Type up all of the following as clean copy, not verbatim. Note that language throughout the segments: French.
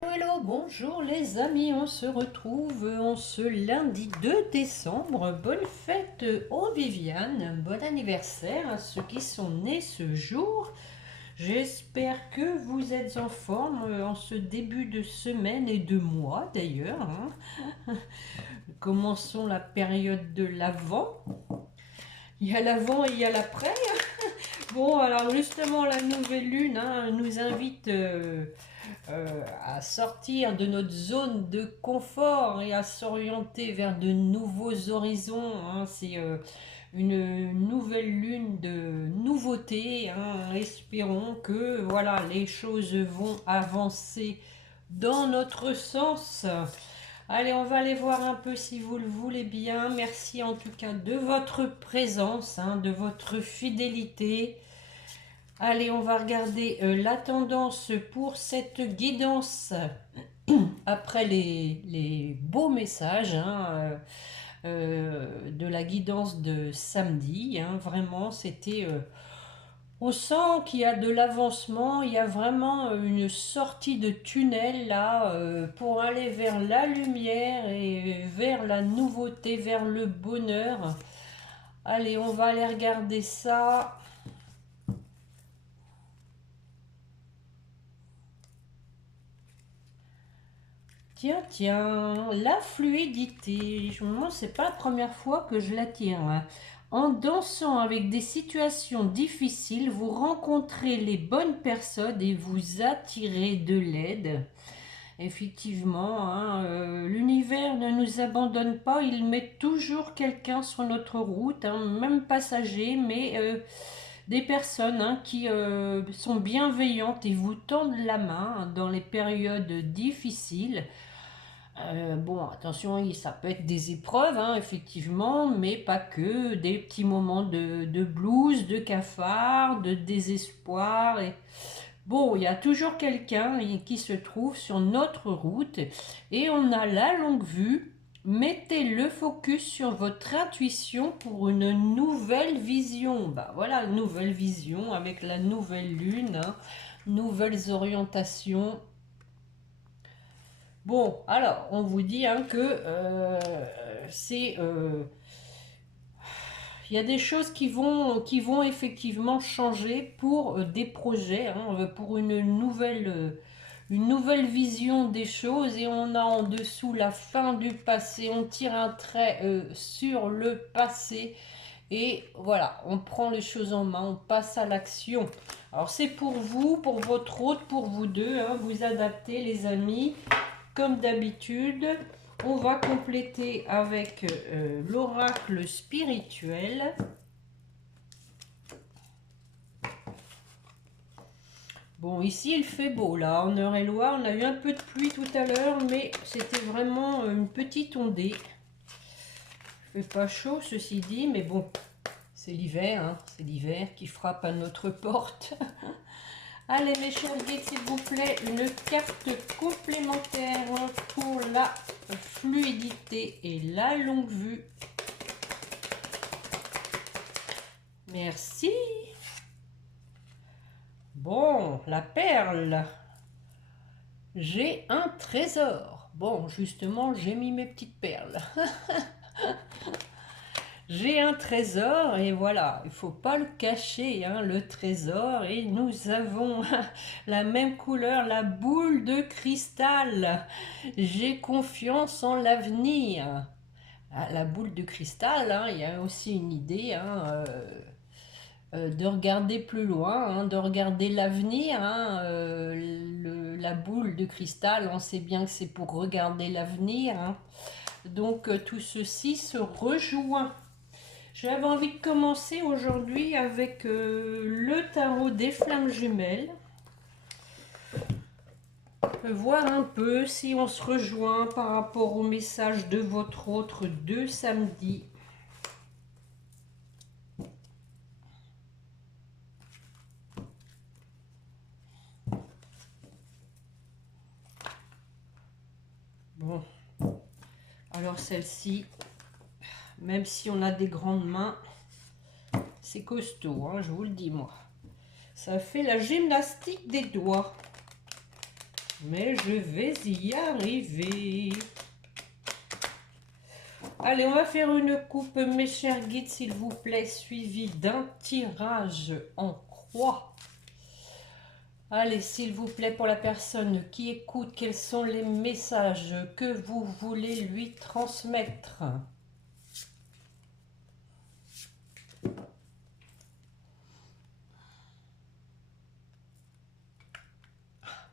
Hello, bonjour les amis, on se retrouve en ce lundi 2 décembre. Bonne fête aux Viviane, bon anniversaire à ceux qui sont nés ce jour. J'espère que vous êtes en forme en ce début de semaine et de mois d'ailleurs, hein. Commençons la période de l'Avent. Il y a l'avant et il y a l'après. Bon, alors justement, la nouvelle lune nous invite à sortir de notre zone de confort et à s'orienter vers de nouveaux horizons, hein. C'est une nouvelle lune de nouveautés, hein. Espérons que voilà, les choses vont avancer dans notre sens. Allez, on va aller voir un peu si vous le voulez bien. Merci en tout cas de votre présence, hein, de votre fidélité. Allez, on va regarder la tendance pour cette guidance après les beaux messages, hein, de la guidance de samedi, hein. Vraiment, c'était... on sent qu'il y a de l'avancement, il y a vraiment une sortie de tunnel là pour aller vers la lumière et vers la nouveauté, vers le bonheur. Allez, on va aller regarder ça. Tiens, la fluidité. Je me demande, c'est pas la première fois que je la tiens, hein. En dansant avec des situations difficiles, vous rencontrez les bonnes personnes et vous attirez de l'aide. Effectivement, hein, l'univers ne nous abandonne pas, il met toujours quelqu'un sur notre route, hein, même passager, mais des personnes, hein, qui sont bienveillantes et vous tendent la main, hein, dans les périodes difficiles. Bon, attention, ça peut être des épreuves, hein, effectivement, mais pas que, des petits moments de blues, de cafard, de désespoir. Bon, il y a toujours quelqu'un qui se trouve sur notre route et on a la longue vue. Mettez le focus sur votre intuition pour une nouvelle vision. Bah voilà, une nouvelle vision avec la nouvelle lune, hein, nouvelles orientations. Bon, alors, on vous dit, hein, que c'est... il y a des choses qui vont effectivement changer pour des projets, hein, pour une nouvelle vision des choses. Et on a en dessous la fin du passé. On tire un trait sur le passé. Et voilà, on prend les choses en main, on passe à l'action. Alors c'est pour vous, pour votre hôte, pour vous deux, hein, vous adaptez les amis. Comme d'habitude, on va compléter avec l'oracle spirituel. Bon, ici il fait beau, là, en Eure-et-Loire. On a eu un peu de pluie tout à l'heure, mais c'était vraiment une petite ondée. Il fait pas chaud, ceci dit, mais bon, c'est l'hiver, hein, c'est l'hiver qui frappe à notre porte. Allez mes chers guides, s'il vous plaît, une carte complémentaire pour la fluidité et la longue vue. Merci. Bon, la perle. J'ai un trésor. Bon, justement, j'ai mis mes petites perles. J'ai un trésor et voilà, il faut pas le cacher, hein, le trésor. Et nous avons la même couleur, la boule de cristal. J'ai confiance en l'avenir. Ah, la boule de cristal, hein, il y a aussi une idée, hein, de regarder plus loin, hein, de regarder l'avenir, hein, la boule de cristal, on sait bien que c'est pour regarder l'avenir, hein. Donc tout ceci se rejoint. J'avais envie de commencer aujourd'hui avec le tarot des flammes jumelles. Voir un peu si on se rejoint par rapport au message de votre autre de samedi. Bon, alors celle-ci, même si on a des grandes mains, c'est costaud, hein, je vous le dis moi. Ça fait la gymnastique des doigts. Mais je vais y arriver. Allez, on va faire une coupe, mes chers guides, s'il vous plaît, suivi d'un tirage en croix. Allez, s'il vous plaît, pour la personne qui écoute, quels sont les messages que vous voulez lui transmettre?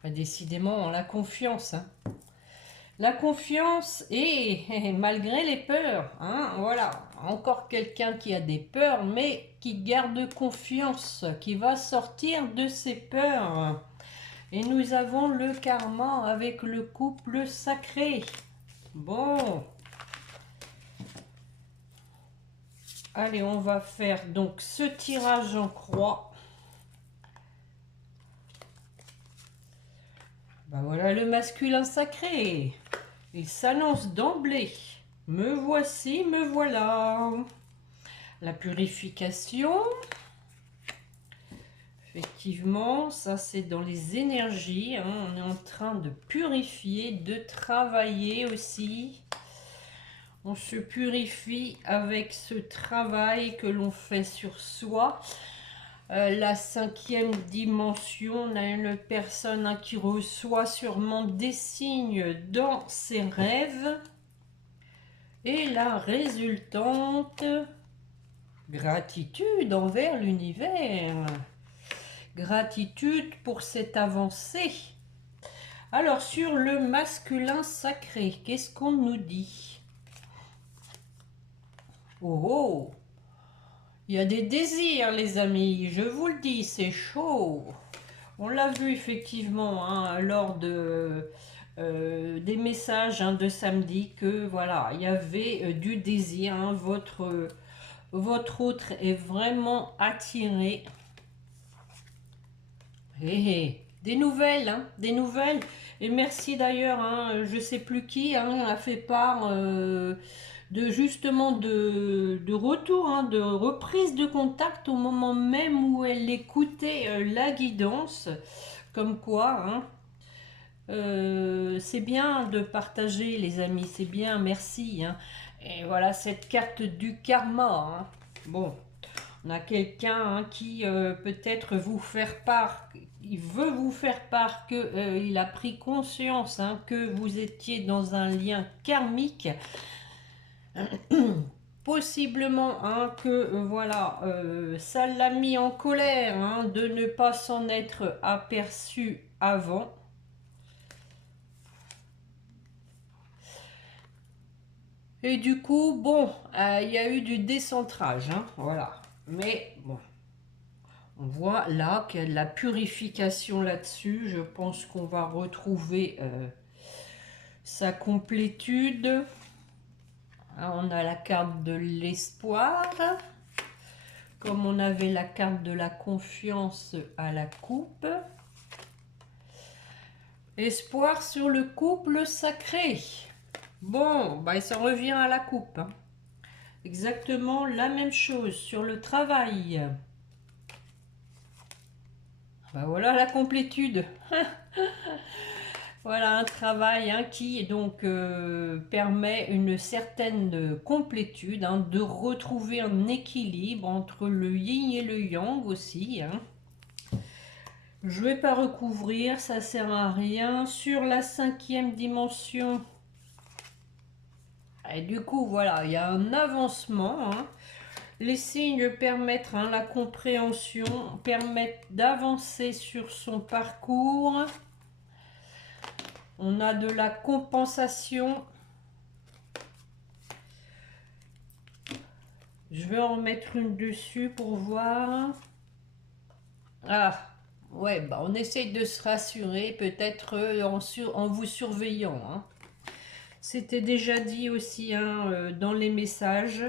Décidément, la confiance. Hein. La confiance et malgré les peurs. Hein, voilà, encore quelqu'un qui a des peurs, mais qui garde confiance, qui va sortir de ses peurs. Et nous avons le karma avec le couple sacré. Bon. Allez, on va faire donc ce tirage en croix. Ben voilà le masculin sacré. Il s'annonce d'emblée. Me voici, me voilà. La purification. Effectivement, ça c'est dans les énergies. Hein. On est en train de purifier, de travailler aussi. On se purifie avec ce travail que l'on fait sur soi. La 5e dimension, on a une personne hein, qui reçoit sûrement des signes dans ses rêves. Et la résultante, gratitude envers l'univers. Gratitude pour cette avancée. Alors, sur le masculin sacré, qu'est-ce qu'on nous dit? Oh, oh! Il y a des désirs, les amis, je vous le dis, c'est chaud. On l'a vu effectivement hein, lors de, des messages hein, de samedi que voilà, il y avait du désir. Hein, votre autre est vraiment attiré. Des nouvelles, hein, des nouvelles. Et merci d'ailleurs, hein, je ne sais plus qui hein, a fait part de justement de retour, hein, de reprise de contact au moment même où elle écoutait la guidance. Comme quoi, hein, c'est bien de partager les amis, c'est bien, merci. Hein. Et voilà cette carte du karma. Hein. Bon, on a quelqu'un hein, qui peut-être vous faire part, il veut vous faire part que il a pris conscience hein, que vous étiez dans un lien karmique. Possiblement hein, que voilà, ça l'a mis en colère hein, de ne pas s'en être aperçu avant. Et du coup, bon, il y a eu du décentrage, hein, voilà. Mais bon, on voit là qu'il y a de la purification là-dessus. Je pense qu'on va retrouver sa complétude. On a la carte de l'espoir. Comme on avait la carte de la confiance à la coupe. Espoir sur le couple sacré. Bon, bah, ça revient à la coupe. Hein. Exactement la même chose sur le travail. Bah, voilà la complétude. Voilà un travail hein, qui donc permet une certaine complétude, hein, de retrouver un équilibre entre le yin et le yang aussi. Hein. Je ne vais pas recouvrir, ça sert à rien. Sur la 5e dimension, et du coup voilà, il y a un avancement. Hein. Les signes permettent hein, la compréhension, permettent d'avancer sur son parcours. On a de la compensation. Je vais en mettre une dessus pour voir. Ah, ouais, bah on essaye de se rassurer, peut-être en vous surveillant. Hein. C'était déjà dit aussi hein, dans les messages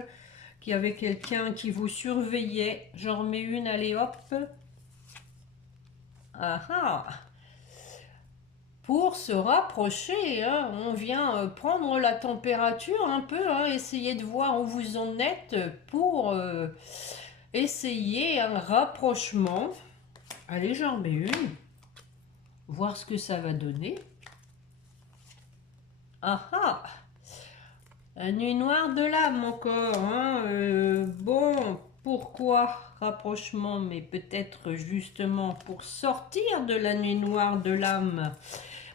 qu'il y avait quelqu'un qui vous surveillait. J'en remets une, allez hop. Ah ah! Pour se rapprocher, hein, on vient prendre la température un peu, hein, essayer de voir où vous en êtes pour essayer un rapprochement. Allez, j'en mets une. voir ce que ça va donner. Ah ah! La nuit noire de l'âme encore, hein. Bon, pourquoi rapprochement? Mais peut-être justement pour sortir de la nuit noire de l'âme.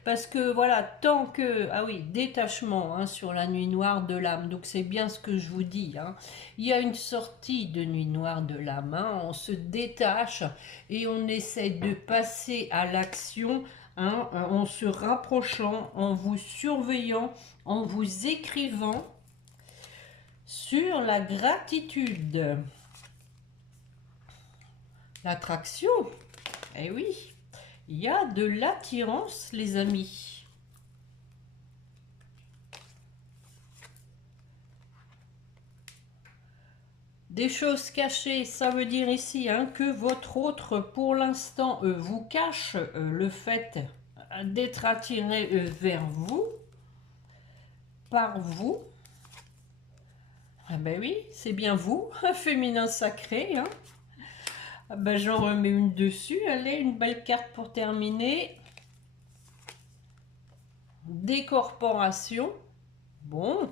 Parce que voilà, tant que... Ah oui, détachement, hein, sur la nuit noire de l'âme. Donc c'est bien ce que je vous dis, hein. Il y a une sortie de nuit noire de l'âme, hein. On se détache et on essaie de passer à l'action, hein, en se rapprochant, en vous surveillant, en vous écrivant sur la gratitude. L'attraction, eh oui, il y a de l'attirance, les amis. Des choses cachées, ça veut dire ici, hein, que votre autre, pour l'instant, vous cache le fait d'être attiré vers vous, par vous. Ah ben oui, c'est bien vous, un féminin sacré, hein. Ah ben j'en remets une dessus, allez, une belle carte pour terminer. Décorporation. Bon,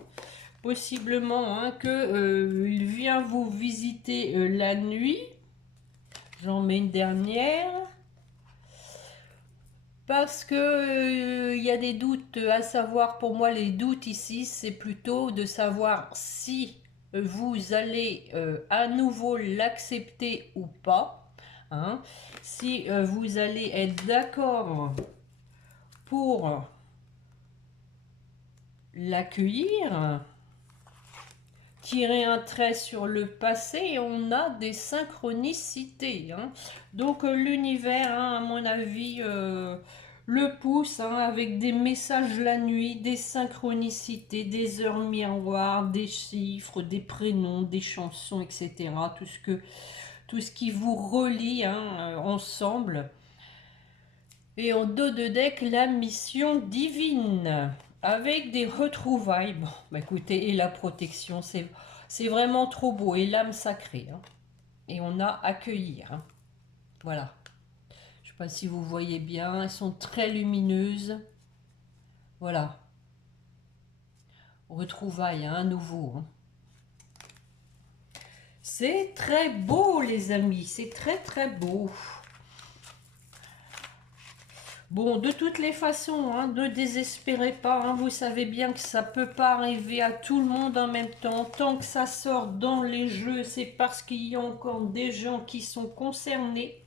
possiblement, hein, que il vient vous visiter la nuit. J'en mets une dernière. Parce que il y a des doutes à savoir. Pour moi, les doutes ici, c'est plutôt de savoir si vous allez à nouveau l'accepter ou pas, hein. Si vous allez être d'accord pour l'accueillir, tirer un trait sur le passé, et on a des synchronicités, hein. Donc l'univers, hein, à mon avis, le pousse, hein, avec des messages la nuit, des synchronicités, des heures miroirs, des chiffres, des prénoms, des chansons, etc. Tout ce qui vous relie, hein, ensemble. Et en dos de deck, la mission divine, avec des retrouvailles. Bon, bah écoutez, et la protection, c'est vraiment trop beau. Et l'âme sacrée, hein. Et on a accueillir, hein. Voilà. Je ne sais pas si vous voyez bien, elles sont très lumineuses. Voilà. Retrouvailles, hein, à nouveau, hein. C'est très beau, les amis. C'est très très beau. Bon, de toutes les façons, hein, ne désespérez pas, hein, vous savez bien que ça ne peut pas arriver à tout le monde en même temps. Tant que ça sort dans les jeux, c'est parce qu'il y a encore des gens qui sont concernés.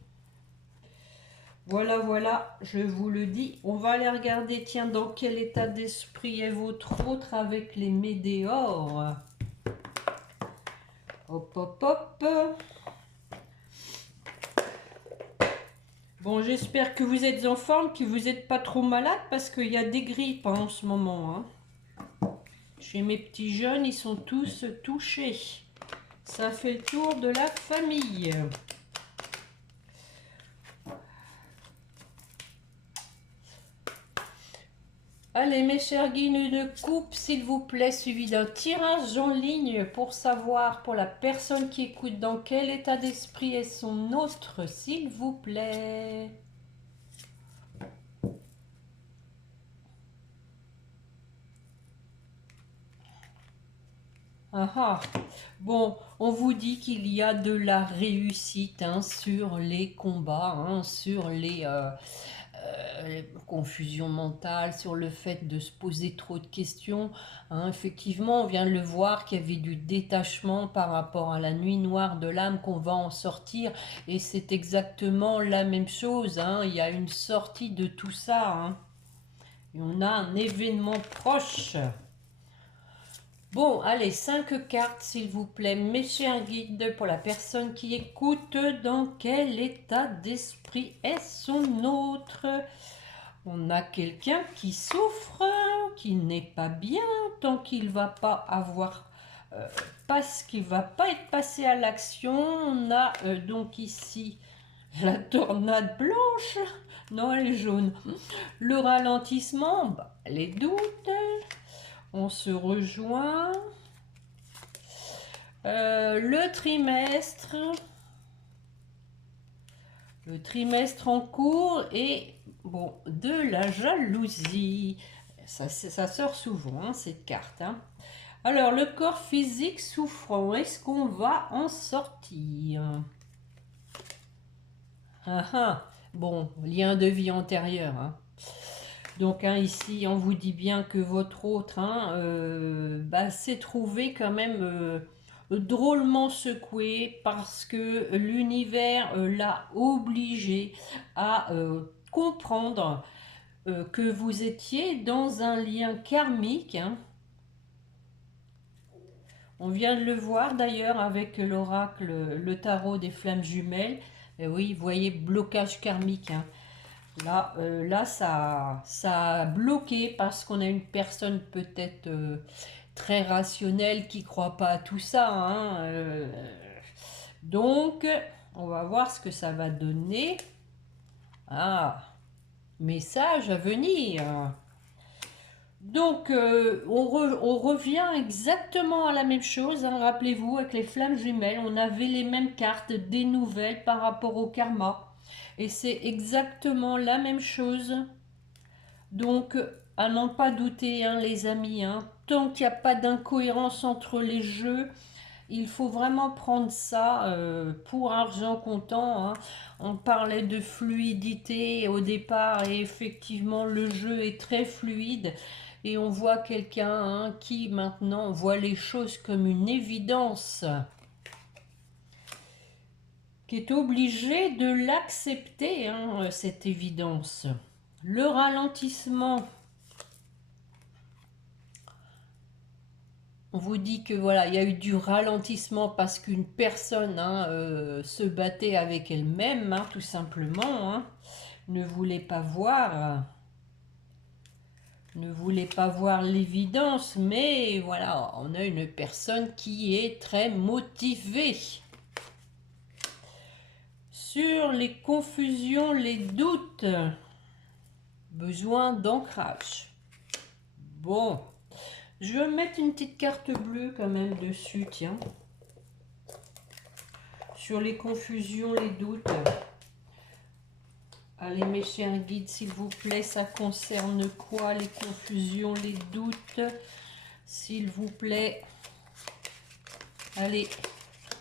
Voilà, voilà, je vous le dis. On va aller regarder, tiens, dans quel état d'esprit est votre autre avec les météores. Hop, hop, hop. Bon, j'espère que vous êtes en forme, que vous n'êtes pas trop malade, parce qu'il y a des grippes, hein, en ce moment, hein. Chez mes petits jeunes, ils sont tous touchés. Ça fait le tour de la famille. Allez, mes chers guides, une coupe, s'il vous plaît, suivi d'un tirage en ligne pour savoir, pour la personne qui écoute, dans quel état d'esprit est son autre, s'il vous plaît. Ah ah. Bon, on vous dit qu'il y a de la réussite, hein, sur les combats, hein, sur les confusions mentales, sur le fait de se poser trop de questions, hein. Effectivement, on vient de le voir qu'il y avait du détachement par rapport à la nuit noire de l'âme, qu'on va en sortir, et c'est exactement la même chose, hein. Il y a une sortie de tout ça, hein. Et on a un événement proche. Bon, allez, 5 cartes, s'il vous plaît, mes chers guides, pour la personne qui écoute. Dans quel état d'esprit est son autre? On a quelqu'un qui souffre, qui n'est pas bien, tant qu'il va pas avoir, parce qu'il va pas être passé à l'action. On a donc ici la tornade blanche, non, elle est jaune. Le ralentissement, bah, les doutes. On se rejoint. Le trimestre. Le trimestre en cours et bon, de la jalousie. Ça sort souvent, hein, cette carte. Hein. Alors, le corps physique souffrant, est-ce qu'on va en sortir? Ah, ah. Bon, lien de vie antérieur. Hein. Donc, hein, ici, on vous dit bien que votre autre s'est trouvé quand même drôlement secoué parce que l'univers l'a obligé à comprendre que vous étiez dans un lien karmique. Hein. On vient de le voir d'ailleurs avec l'oracle, le tarot des flammes jumelles. Et oui, vous voyez, blocage karmique. Hein. Là ça a bloqué parce qu'on a une personne peut-être très rationnelle qui ne croit pas à tout ça. Hein. Donc, on va voir ce que ça va donner. Ah, message à venir. Donc, on revient exactement à la même chose. Hein. Rappelez-vous, avec les flammes jumelles, on avait les mêmes cartes, des nouvelles par rapport au karma. Et c'est exactement la même chose. Donc, à n'en pas douter, hein, les amis, hein, tant qu'il n'y a pas d'incohérence entre les jeux, il faut vraiment prendre ça pour argent comptant. Hein. On parlait de fluidité au départ et effectivement le jeu est très fluide et on voit quelqu'un qui maintenant voit les choses comme une évidence, qui est obligé de l'accepter, hein, cette évidence. Le ralentissement. On vous dit que voilà, il y a eu du ralentissement parce qu'une personne se battait avec elle-même, hein, tout simplement, hein, ne voulait pas voir, l'évidence, mais voilà, on a une personne qui est très motivée. Sur les confusions, les doutes, besoin d'ancrage. Bon. Je vais mettre une petite carte bleue quand même dessus, tiens. Sur les confusions, les doutes. Allez mes chers guides, s'il vous plaît, ça concerne quoi? Les confusions, les doutes, s'il vous plaît. Allez,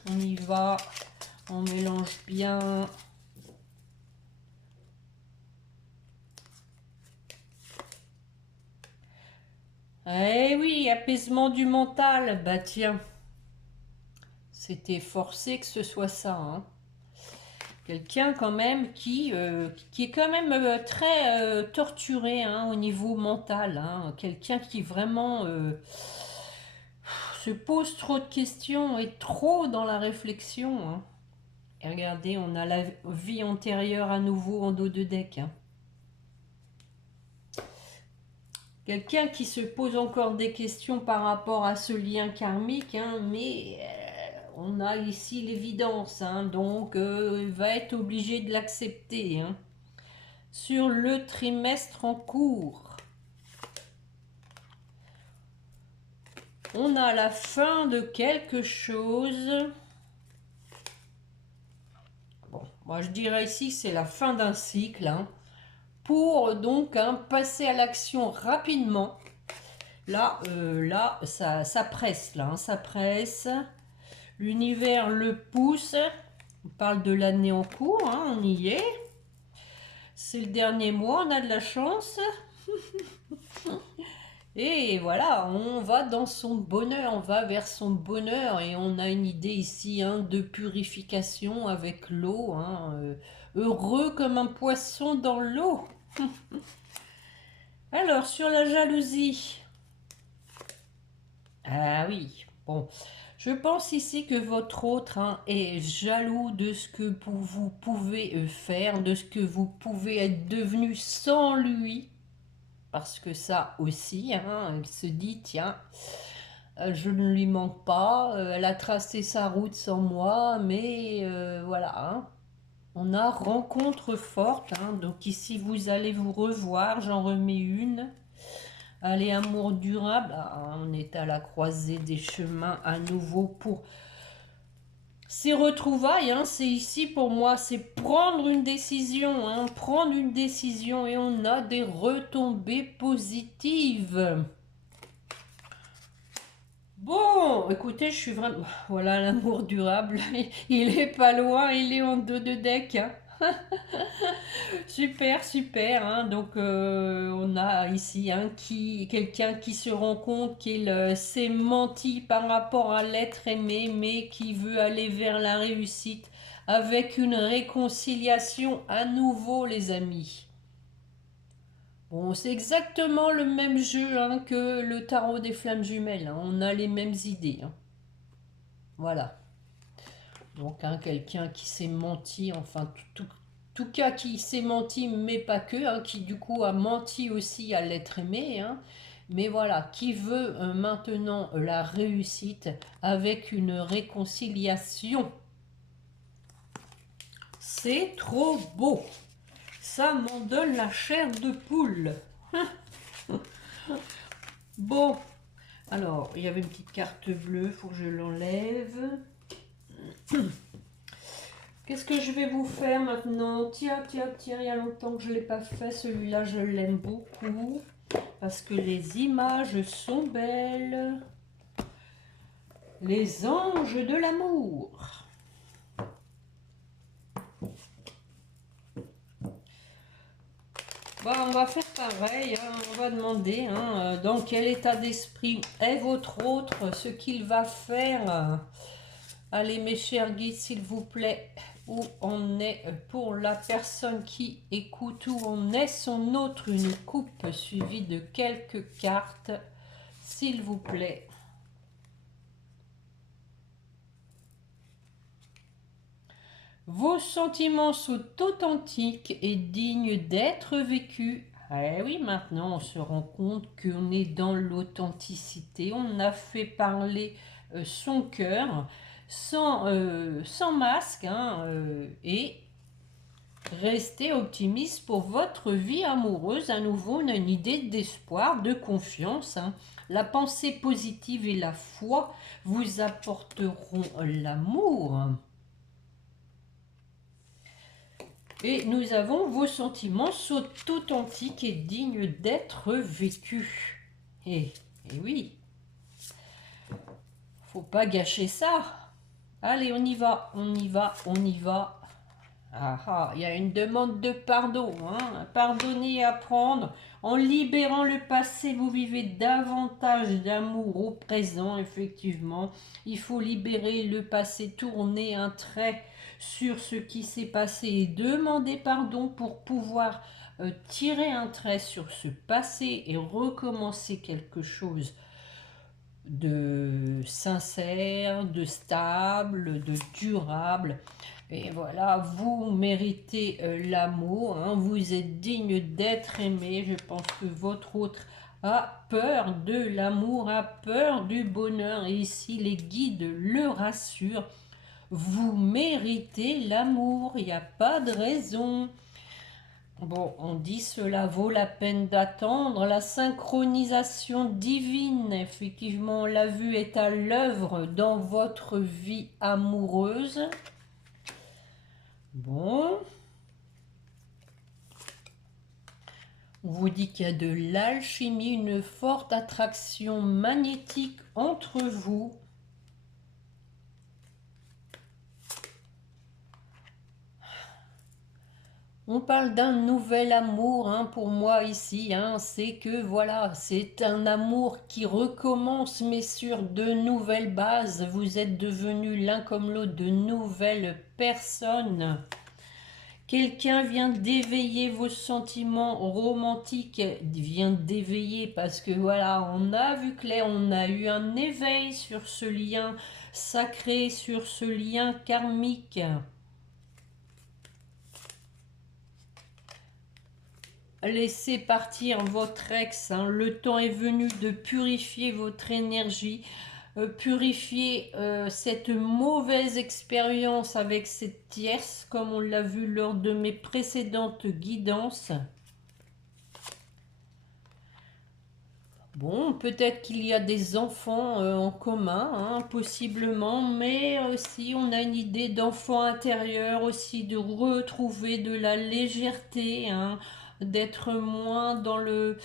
on y va. On mélange bien. Eh oui, apaisement du mental. Bah tiens, c'était forcé que ce soit ça. Hein. Quelqu'un quand même qui est quand même très torturé hein, au niveau mental. Hein. Quelqu'un qui vraiment se pose trop de questions et trop dans la réflexion. Hein. Et regardez, on a la vie antérieure à nouveau en dos de deck. Hein. Quelqu'un qui se pose encore des questions par rapport à ce lien karmique, hein, mais on a ici l'évidence, hein, donc il va être obligé de l'accepter. Hein. Sur le trimestre en cours, on a la fin de quelque chose. Bon, moi je dirais ici c'est la fin d'un cycle. Hein. Pour donc passer à l'action rapidement. Là, ça presse, là, hein, ça presse. L'univers le pousse. On parle de l'année en cours, hein, on y est. C'est le dernier mois, on a de la chance. Et voilà, on va dans son bonheur, on va vers son bonheur. Et on a une idée ici hein, de purification avec l'eau. Hein, heureux comme un poisson dans l'eau. Alors, sur la jalousie. Ah oui, bon. Je pense ici que votre autre est jaloux de ce que vous pouvez faire, de ce que vous pouvez être devenu sans lui. Parce que ça aussi, hein, elle se dit, tiens, je ne lui manque pas, elle a tracé sa route sans moi, mais voilà. Hein. On a rencontre forte, hein, donc ici vous allez vous revoir, j'en remets une. Allez, amour durable, on est à la croisée des chemins à nouveau pour Ces retrouvailles, hein, c'est ici pour moi, c'est prendre une décision, hein, prendre une décision et on a des retombées positives. Bon, écoutez, je suis vraiment... Voilà, l'amour durable, il est pas loin, il est en dos de deck. Hein. Super, super. Hein. Donc, on a ici quelqu'un qui se rend compte qu'il s'est menti par rapport à l'être aimé, mais qui veut aller vers la réussite avec une réconciliation à nouveau, les amis. Bon, c'est exactement le même jeu hein, que le tarot des flammes jumelles. Hein. On a les mêmes idées. Hein. Voilà. Donc, hein, quelqu'un qui s'est menti, enfin, tout cas qui s'est menti, mais pas que, hein, qui du coup a menti aussi à l'être aimé, hein, mais voilà, qui veut maintenant la réussite avec une réconciliation. C'est trop beau. Ça m'en donne la chair de poule. Bon, alors, il y avait une petite carte bleue, il faut que je l'enlève. Qu'est-ce que je vais vous faire maintenant? Tiens, il y a longtemps que je ne l'ai pas fait. Celui-là, je l'aime beaucoup. Parce que les images sont belles. Les anges de l'amour. Bon, on va faire pareil. Hein. On va demander hein, dans quel état d'esprit est votre autre, ce qu'il va faire. Allez, mes chers guides, s'il vous plaît. Où en est pour la personne qui écoute, où en est son autre, une coupe suivie de quelques cartes, s'il vous plaît. Vos sentiments sont authentiques et dignes d'être vécus. Eh oui, maintenant on se rend compte qu'on est dans l'authenticité, on a fait parler son cœur sans masque hein, et restez optimiste pour votre vie amoureuse. À nouveau, on a une idée d'espoir, de confiance. Hein. La pensée positive et la foi vous apporteront l'amour. Et nous avons vos sentiments sont authentiques et dignes d'être vécus. Et oui, faut pas gâcher ça. Allez, on y va, on y va, on y va. Ah ah, il y a une demande de pardon. Hein. Pardonner et apprendre. En libérant le passé, vous vivez davantage d'amour au présent, effectivement. Il faut libérer le passé, tourner un trait sur ce qui s'est passé et demander pardon pour pouvoir tirer un trait sur ce passé et recommencer quelque chose de sincère, de stable, de durable. Et voilà, vous méritez l'amour, hein, vous êtes digne d'être aimé. Je pense que votre autre a peur de l'amour, a peur du bonheur. Et ici, les guides le rassurent. Vous méritez l'amour, il n'y a pas de raison. Bon, on dit cela vaut la peine d'attendre. La synchronisation divine, effectivement, on l'a vu, est à l'œuvre dans votre vie amoureuse. Bon. On vous dit qu'il y a de l'alchimie, une forte attraction magnétique entre vous. On parle d'un nouvel amour hein, pour moi ici, hein, c'est que voilà, c'est un amour qui recommence mais sur de nouvelles bases. Vous êtes devenus l'un comme l'autre de nouvelles personnes. Quelqu'un vient d'éveiller vos sentiments romantiques, vient d'éveiller parce que voilà, on a vu clair, on a eu un éveil sur ce lien sacré, sur ce lien karmique. Laissez partir votre ex, hein. Le temps est venu de purifier votre énergie, purifier cette mauvaise expérience avec cette tierce, comme on l'a vu lors de mes précédentes guidances. Bon, peut-être qu'il y a des enfants en commun, hein, possiblement, mais aussi on a une idée d'enfant intérieur aussi, de retrouver de la légèreté, hein, d'être moins dans le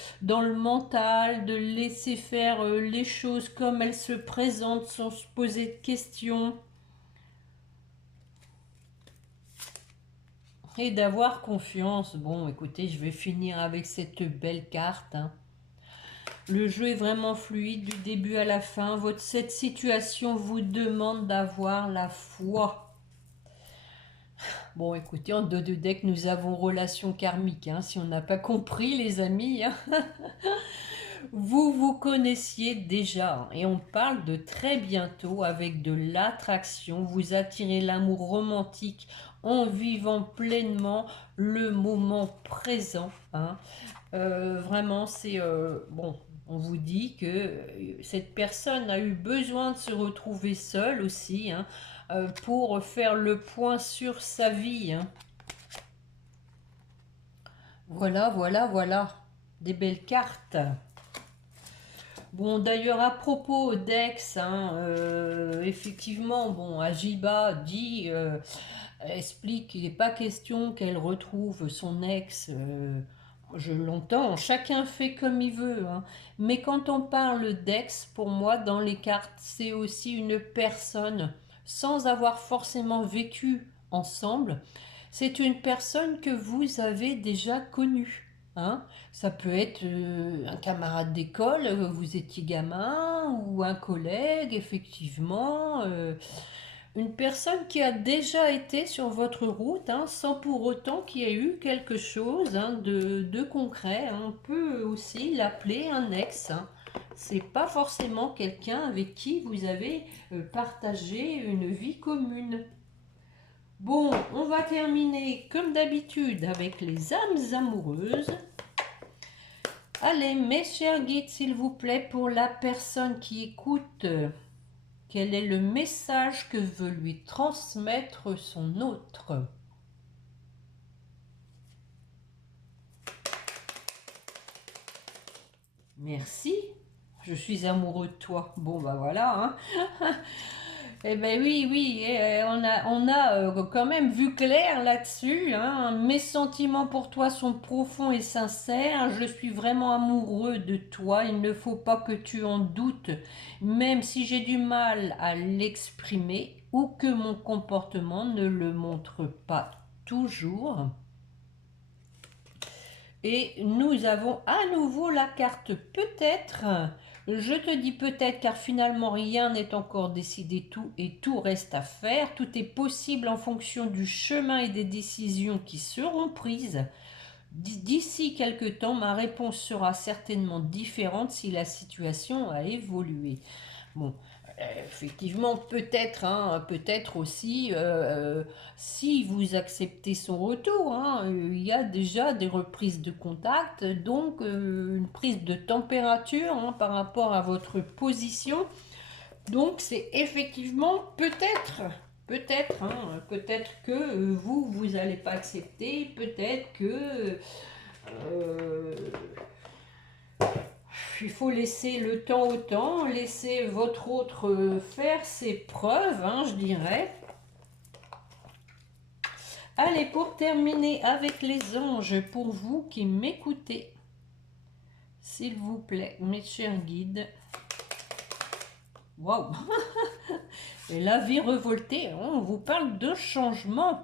mental, de laisser faire les choses comme elles se présentent sans se poser de questions et d'avoir confiance. Bon, écoutez, je vais finir avec cette belle carte, hein. Le jeu est vraiment fluide du début à la fin. Cette situation vous demande d'avoir la foi. Bon, écoutez, en dos de deck, nous avons relation karmique, hein, si on n'a pas compris, les amis, hein. Vous vous connaissiez déjà, hein, et on parle de très bientôt avec de l'attraction. Vous attirez l'amour romantique en vivant pleinement le moment présent, hein. Vraiment, c'est bon. On vous dit que cette personne a eu besoin de se retrouver seule aussi, hein, pour faire le point sur sa vie, hein. Voilà, voilà, voilà. Des belles cartes. Bon, d'ailleurs, à propos d'ex, hein, effectivement, bon, Ajiba dit, explique qu'il n'est pas question qu'elle retrouve son ex. Je l'entends, chacun fait comme il veut, hein. Mais quand on parle d'ex, pour moi, dans les cartes, c'est aussi une personne, sans avoir forcément vécu ensemble, c'est une personne que vous avez déjà connue, hein. Ça peut être un camarade d'école, vous étiez gamin, ou un collègue, effectivement. Une personne qui a déjà été sur votre route, hein, sans pour autant qu'il y ait eu quelque chose, hein, de concret, hein. On peut aussi l'appeler un ex, hein. C'est pas forcément quelqu'un avec qui vous avez partagé une vie commune. Bon, on va terminer comme d'habitude avec les âmes amoureuses. Allez, mes chers guides, s'il vous plaît, pour la personne qui écoute, quel est le message que veut lui transmettre son autre? Merci, je suis amoureux de toi. Bon, bah voilà, hein. Eh ben oui, oui, on a quand même vu clair là-dessus, hein. Mes sentiments pour toi sont profonds et sincères. Je suis vraiment amoureux de toi. Il ne faut pas que tu en doutes, même si j'ai du mal à l'exprimer ou que mon comportement ne le montre pas toujours. Et nous avons à nouveau la carte peut-être. Je te dis peut-être car finalement rien n'est encore décidé tout et tout reste à faire. Tout est possible en fonction du chemin et des décisions qui seront prises. D'ici quelque temps, ma réponse sera certainement différente si la situation a évolué. Bon, effectivement, peut-être, hein, peut-être aussi, si vous acceptez son retour, hein, il y a déjà des reprises de contact, donc une prise de température, hein, par rapport à votre position. Donc c'est effectivement peut-être, hein, peut-être que vous n'allez pas accepter, peut-être que il faut laisser le temps au temps, laisser votre autre faire ses preuves, hein, je dirais. Allez, pour terminer avec les anges, pour vous qui m'écoutez, s'il vous plaît, mes chers guides. Waouh. Et la vie revoltée, on vous parle de changement.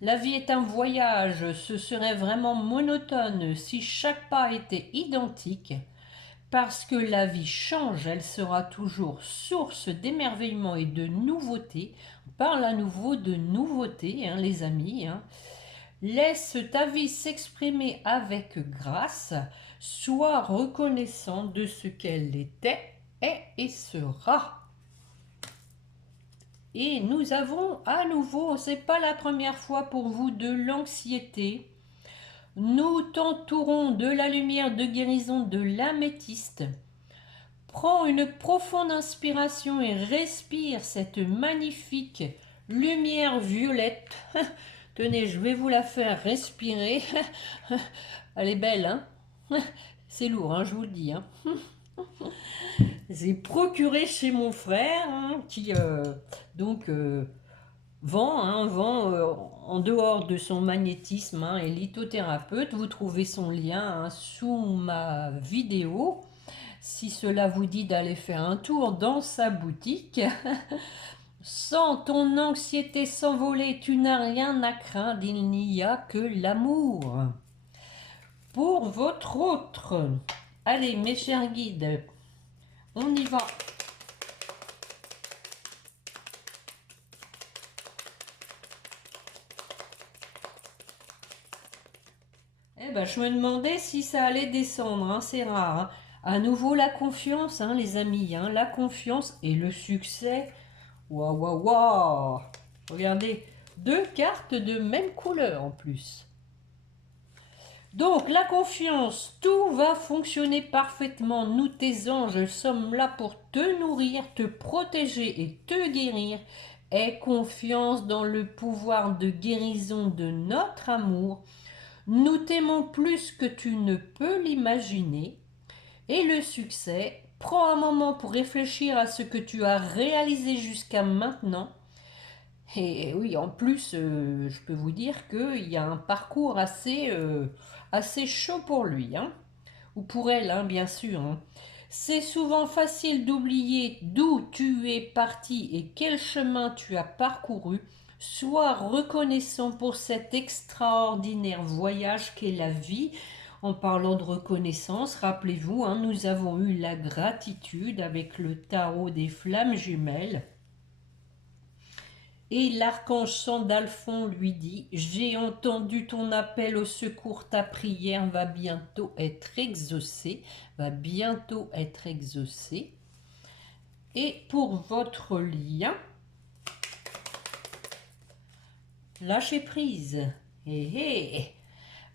La vie est un voyage, ce serait vraiment monotone si chaque pas était identique. Parce que la vie change, elle sera toujours source d'émerveillement et de nouveauté. On parle à nouveau de nouveauté, hein, les amis, hein. Laisse ta vie s'exprimer avec grâce. Sois reconnaissant de ce qu'elle était, est et sera. Et nous avons à nouveau, c'est pas la première fois pour vous, de l'anxiété. Nous t'entourons de la lumière de guérison de l'améthyste. Prends une profonde inspiration et respire cette magnifique lumière violette. Tenez, je vais vous la faire respirer. Elle est belle, hein? C'est lourd, hein, je vous le dis, hein. J'ai procuré chez mon frère, hein, qui vend en dehors de son magnétisme, hein, et lithothérapeute. Vous trouvez son lien, hein, sous ma vidéo. Si cela vous dit d'aller faire un tour dans sa boutique. Sans ton anxiété s'envoler, tu n'as rien à craindre, il n'y a que l'amour. Pour votre autre, allez mes chers guides, on y va. Eh ben, je me demandais si ça allait descendre, hein, c'est rare. Hein. À nouveau la confiance, hein, les amis, hein, la confiance et le succès. Waouh, waouh, waouh! Regardez, 2 cartes de même couleur en plus. Donc, la confiance, tout va fonctionner parfaitement. Nous, tes anges, sommes là pour te nourrir, te protéger et te guérir. Aie confiance dans le pouvoir de guérison de notre amour. Nous t'aimons plus que tu ne peux l'imaginer. Et le succès, prends un moment pour réfléchir à ce que tu as réalisé jusqu'à maintenant. Et oui, en plus, je peux vous dire qu'il y a un parcours assez chaud pour lui, hein, ou pour elle, hein, bien sûr. Hein. C'est souvent facile d'oublier d'où tu es parti et quel chemin tu as parcouru. Sois reconnaissant pour cet extraordinaire voyage qu'est la vie. En parlant de reconnaissance, rappelez-vous, hein, nous avons eu la gratitude avec le tarot des flammes jumelles. Et l'archange Sandalphon lui dit, j'ai entendu ton appel au secours, ta prière va bientôt être exaucée, Et pour votre lien, lâchez prise.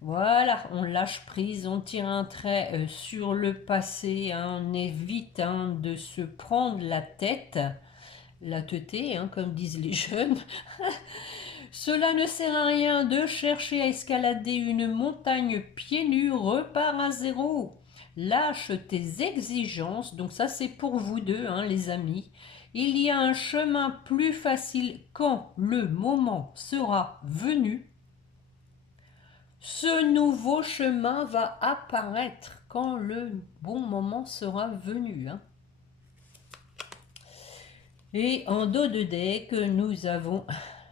Voilà, on lâche prise, on tire un trait sur le passé, hein, on évite, hein, de se prendre la tête. La teuté, hein, comme disent les jeunes. Cela ne sert à rien de chercher à escalader une montagne pieds nus, repars à zéro. Lâche tes exigences, donc ça c'est pour vous deux, hein, les amis. Il y a un chemin plus facile quand le moment sera venu. Ce nouveau chemin va apparaître quand le bon moment sera venu, hein. Et en dos de deck, nous avons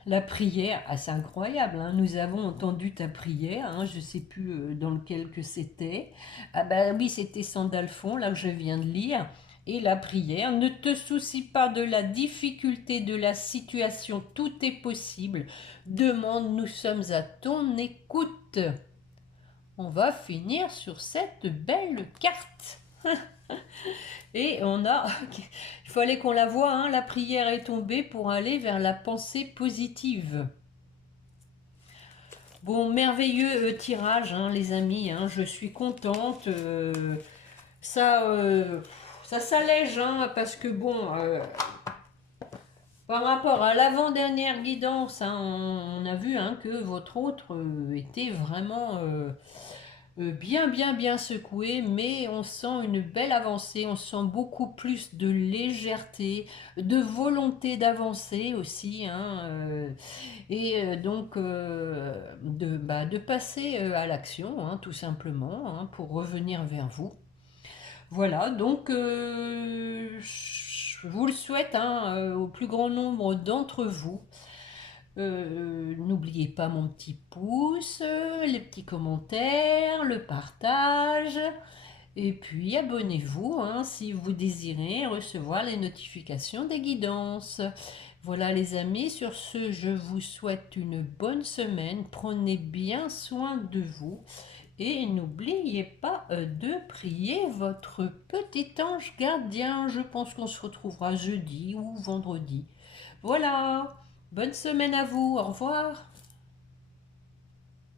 la prière. Ah, c'est incroyable, hein. Nous avons entendu ta prière, hein. Je ne sais plus dans lequel que c'était. Ah ben oui, c'était Sandalphon, là que je viens de lire. Et la prière, ne te soucie pas de la difficulté de la situation, tout est possible. Demande, nous sommes à ton écoute. On va finir sur cette belle carte. Et on a, il fallait qu'on la voie, hein, la prière est tombée pour aller vers la pensée positive. Bon, merveilleux tirage, hein, les amis, hein, je suis contente. Ça s'allège, hein, parce que bon, par rapport à l'avant-dernière guidance, hein, on a vu, hein, que votre autre était vraiment... bien secoué, mais on sent une belle avancée, on sent beaucoup plus de légèreté, de volonté d'avancer aussi, hein, donc de passer à l'action, hein, tout simplement, hein, pour revenir vers vous. Voilà, donc je vous le souhaite, hein, au plus grand nombre d'entre vous. N'oubliez pas mon petit pouce, les petits commentaires, le partage. Et puis abonnez-vous, hein, si vous désirez recevoir les notifications des guidances. Voilà les amis, sur ce, je vous souhaite une bonne semaine. Prenez bien soin de vous. Et n'oubliez pas de prier votre petit ange gardien. Je pense qu'on se retrouvera jeudi ou vendredi. Voilà. Bonne semaine à vous, au revoir.